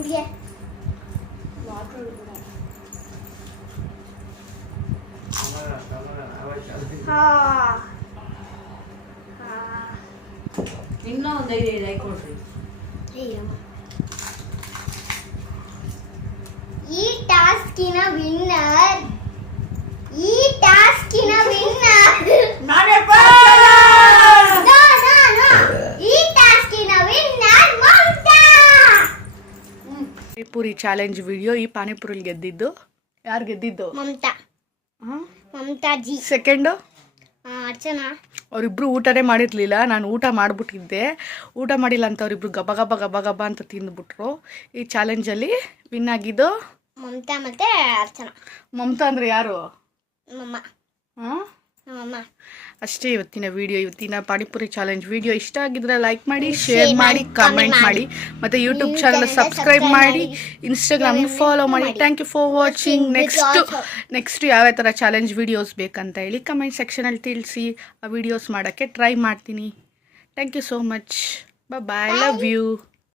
ಕುಡಿಯ ಇನ್ನೂ ಒಂದು 5 ಕೊಡ್ರಿ. ಈ ಟಾಸ್ಕಿನ ವಿನ್ನರ್ ಈ ಟಾಸ್ಕಿನ winner Mamata. Panipuri challenge video. ಈ ಪಾನಿಪುರಿಲಿ ಗೆದ್ದಿದ್ದು ಯಾರು ಗೆದ್ದಿದ್ದು? ಮಮತಾ. ಮಮತಾಜಿ. ಸೆಕೆಂಡು ಅರ್ಚನಾ. ಅವರಿಬ್ರು ಊಟನೇ ಮಾಡಿರಲಿಲ್ಲ. ನಾನು ಊಟ ಮಾಡಿಬಿಟ್ಟಿದ್ದೆ. ಊಟ ಮಾಡಿಲ್ಲ ಅಂತ ಅವರಿಬ್ರು ಗಬ ಗಬ ಗಬ ಗಬ ಅಂತ ತಿಂದುಬಿಟ್ರು. ಈ ಚಾಲೆಂಜಲ್ಲಿ ವಿನ್ ಆಗಿದ್ದು ಮಮತಾ ಮತ್ತೆ ಅರ್ಚನಾ. ಮಮತಾ ಅಂದರೆ ಯಾರು? ನಮ್ಮಮ್ಮ. ಹಾಂ, ನಮ್ಮಮ್ಮ. ಅಷ್ಟೇ ಇವತ್ತಿನ ವಿಡಿಯೋ. ಇವತ್ತಿನ ಪಾನಿಪುರಿ ಚಾಲೆಂಜ್ ವಿಡಿಯೋ ಇಷ್ಟ ಆಗಿದ್ರೆ ಲೈಕ್ ಮಾಡಿ, ಶೇರ್ ಮಾಡಿ, ಕಮೆಂಟ್ ಮಾಡಿ, ಮತ್ತು ಯೂಟ್ಯೂಬ್ ಚಾನಲ್ ಸಬ್ಸ್ಕ್ರೈಬ್ ಮಾಡಿ, ಇನ್ಸ್ಟಾಗ್ರಾಮ್ನ ಫಾಲೋ ಮಾಡಿ. Thank you for watching. Next ಯಾವ ಥರ ಚಾಲೆಂಜ್ ವಿಡಿಯೋಸ್ ಬೇಕಂತ ಹೇಳಿ ಕಮೆಂಟ್ ಸೆಕ್ಷನಲ್ಲಿ ತಿಳಿಸಿ. ಆ ವಿಡಿಯೋಸ್ ಮಾಡೋಕ್ಕೆ ಟ್ರೈ ಮಾಡ್ತೀನಿ. Thank you so much. Bye. Love you.